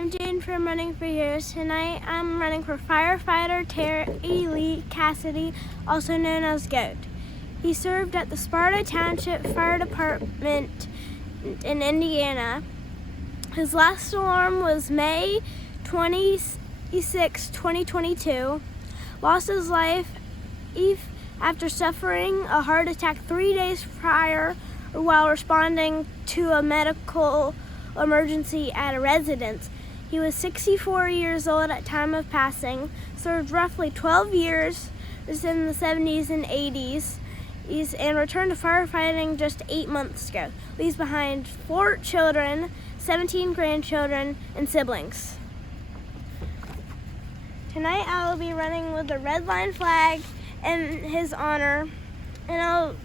I'm Jane from Running for Heroes. Tonight I'm running for Firefighter Terry Lee Cassidy, also known as GOAT. He served at the Sparta Township Fire Department in Indiana. His last alarm was May 26, 2022. Lost his life after suffering a heart attack 3 days prior while responding to a medical emergency at a residence. He was 64 years old at time of passing, served roughly 12 years in the 70s and 80s, and returned to firefighting just 8 months ago. Leaves behind 4 children, 17 grandchildren, and siblings. Tonight I will be running with the red line flag in his honor, and I'll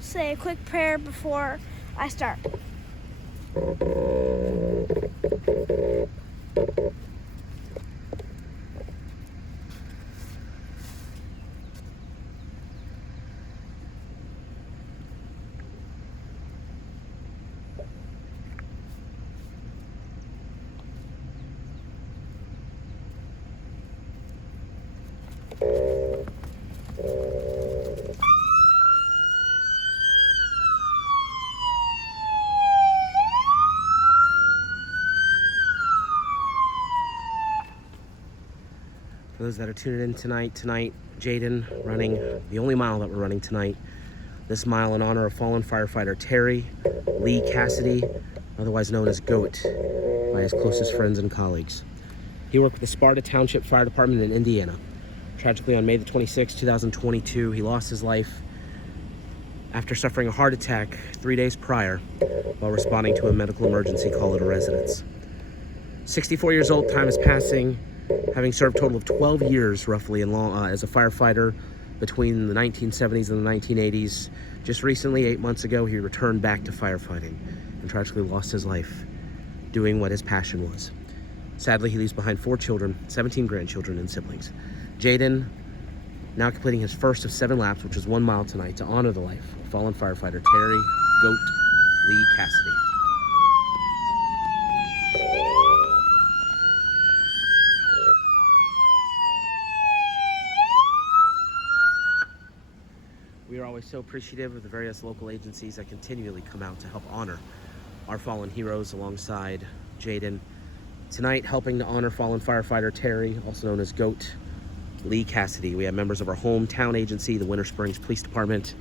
say a quick prayer before I start. For those that are tuning in tonight, Jaden running the only mile that we're running tonight. This mile in honor of fallen firefighter Terry Lee Cassidy, otherwise known as GOAT by his closest friends and colleagues. He worked with the Sparta Township Fire Department in Indiana. Tragically, on May the 26th, 2022, he lost his life after suffering a heart attack 3 days prior while responding to a medical emergency call at a residence. 64 years old, time is passing, having served a total of 12 years roughly as a firefighter between the 1970s and the 1980s. Just recently, 8 months ago, he returned back to firefighting and tragically lost his life doing what his passion was. Sadly, he leaves behind 4 children, 17 grandchildren, and siblings. Jaden, now completing his first of 7 laps, which is 1 mile tonight, to honor the life of fallen firefighter Terry GOAT Lee Cassidy. We are always so appreciative of the various local agencies that continually come out to help honor our fallen heroes alongside Jaden. Tonight, helping to honor fallen firefighter Terry, also known as GOAT Lee Cassidy, we have members of our hometown agency, the Winter Springs Police Department.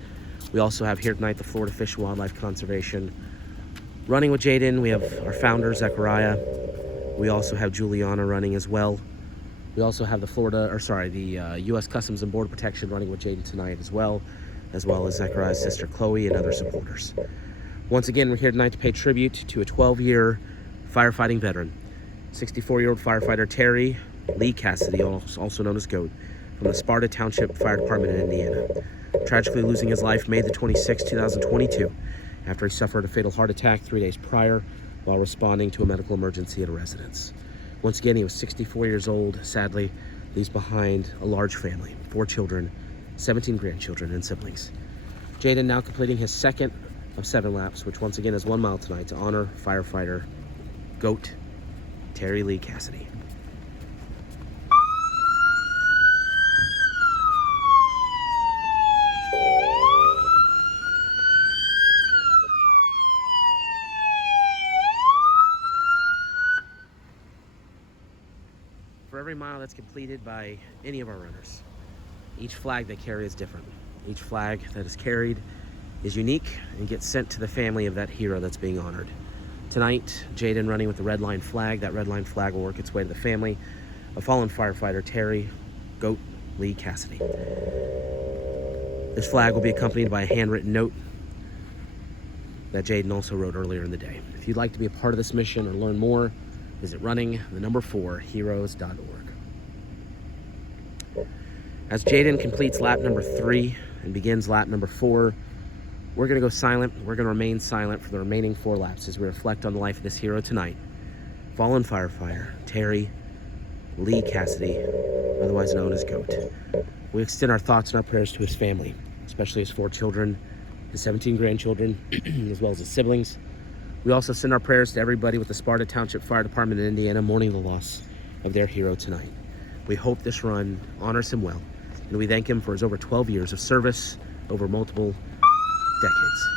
We also have here tonight the Florida Fish and Wildlife Conservation. Running with Jaden, we have our founder, Zechariah. We also have Juliana running as well. We also have the U.S. Customs and Border Protection running with Jaden tonight as well as Zechariah's sister Chloe and other supporters. Once again, we're here tonight to pay tribute to a 12-year firefighting veteran, 64-year-old firefighter Terry Lee Cassidy, also known as GOAT, from the Sparta Township Fire Department in Indiana, tragically losing his life May the 26th, 2022, after he suffered a fatal heart attack 3 days prior while responding to a medical emergency at a residence. Once again, he was 64 years old, sadly leaves behind a large family, 4 children, 17 grandchildren, and siblings. Jaden now completing his second of 7 laps, which once again is 1 mile tonight, to honor firefighter GOAT Terry Lee Cassidy. For every mile that's completed by any of our runners, each flag they carry is different. Each flag that is carried is unique and gets sent to the family of that hero that's being honored. Tonight, Jaden running with the red line flag. That red line flag will work its way to the family of fallen firefighter Terry GOAT Lee Cassidy. This flag will be accompanied by a handwritten note that Jaden also wrote earlier in the day. If you'd like to be a part of this mission or learn more, visit running4heroes.org. As Jaden completes lap number 3 and begins lap number 4, we're going to go silent. We're going to remain silent for the remaining 4 laps as we reflect on the life of this hero tonight, fallen firefighter Terry Lee Cassidy, otherwise known as GOAT. We extend our thoughts and our prayers to his family, especially his 4 children, his 17 grandchildren, as well as his siblings, We also send our prayers to everybody with the Sparta Township Fire Department in Indiana mourning the loss of their hero tonight. We hope this run honors him well, and we thank him for his over 12 years of service over multiple decades.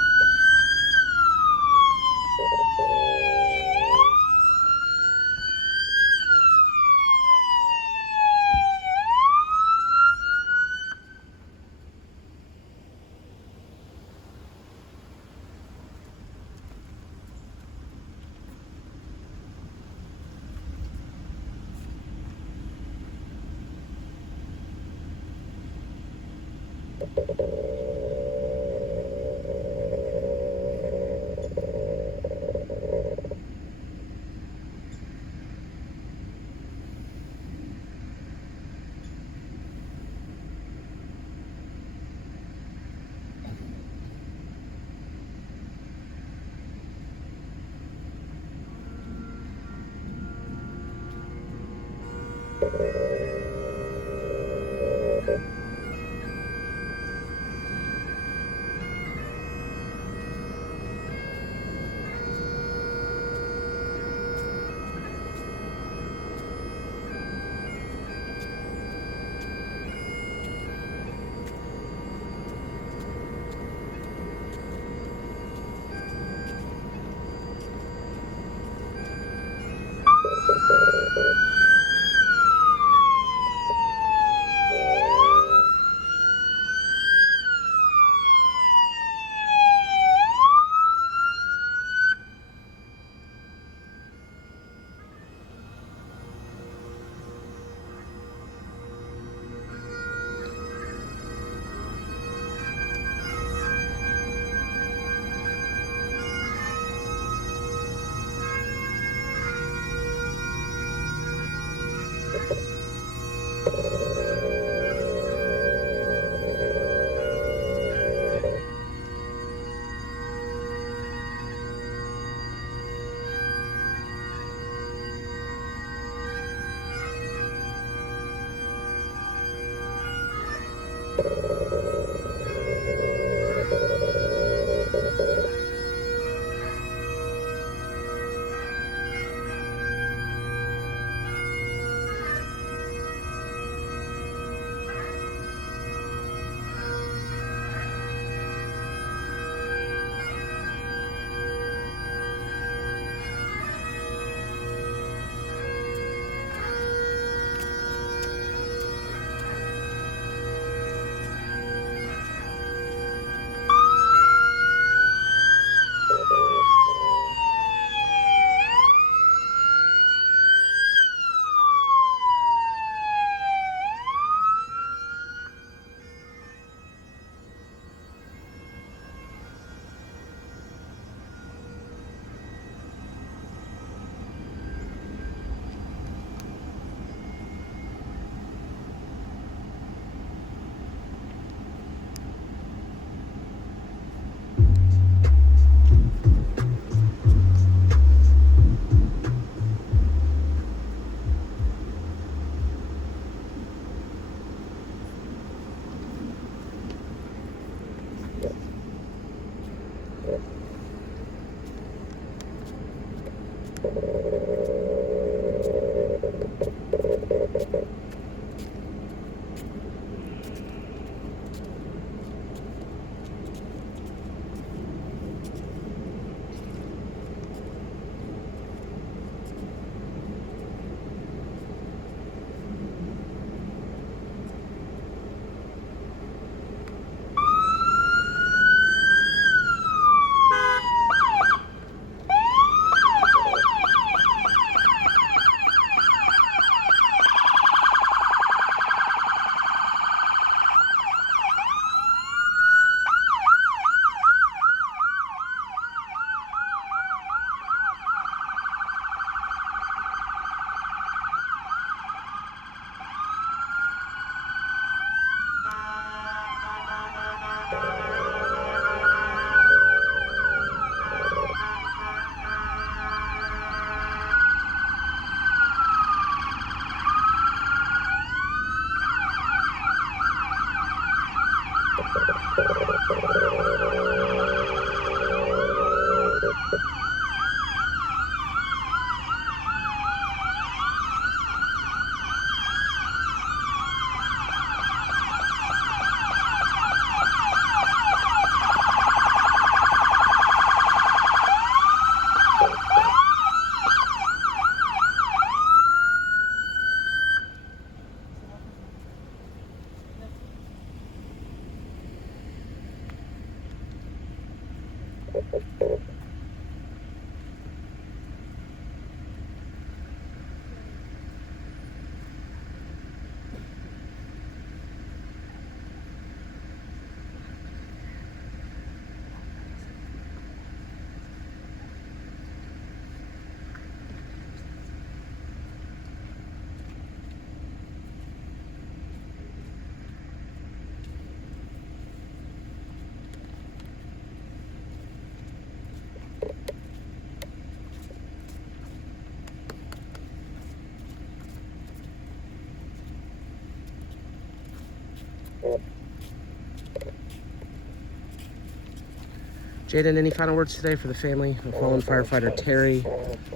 Jaden, any final words today for the family of fallen firefighter Terry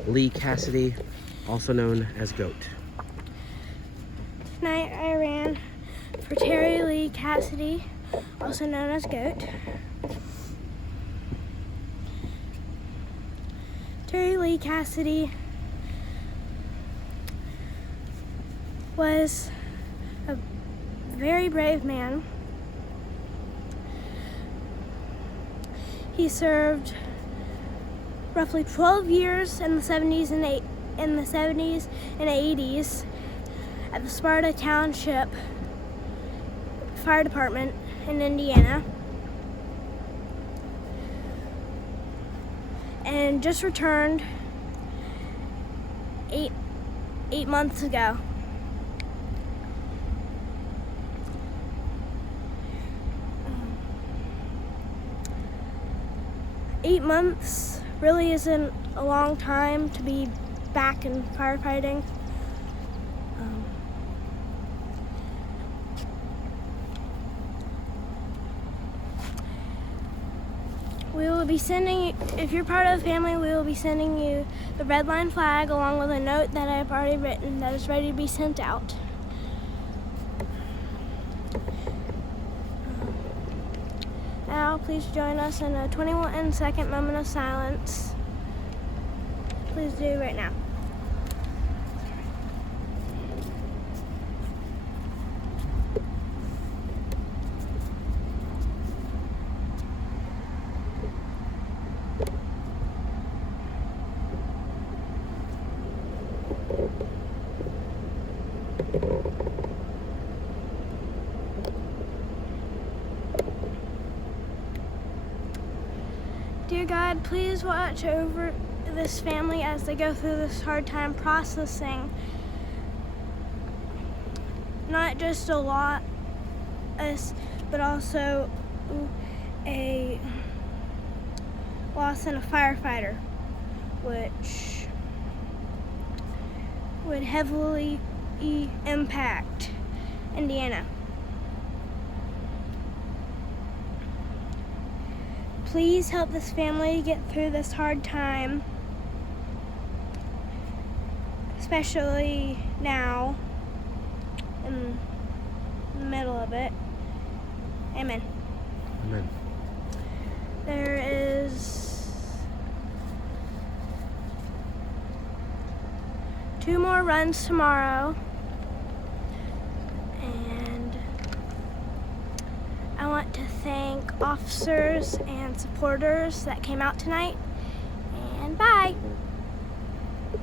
Lee Cassidy, also known as GOAT? Tonight I ran for Terry Lee Cassidy, also known as GOAT. Terry Lee Cassidy was a very brave man. He served roughly 12 years in the 70s and 80s at the Sparta Township Fire Department in Indiana, and just returned eight months ago. Eight months really isn't a long time to be back in firefighting. We will be sending, if you're part of the family, we will be sending you the red line flag along with a note that I've already written that is ready to be sent out. Now, please join us in a 21-second moment of silence. Please do right now. Dear God, please watch over this family as they go through this hard time processing not just a loss, but also a loss in a firefighter, which would heavily impact Indiana. Please help this family get through this hard time, especially now in the middle of it. Amen. Amen. There is 2 more runs tomorrow, and I want to thank officers and supporters that came out tonight, and bye.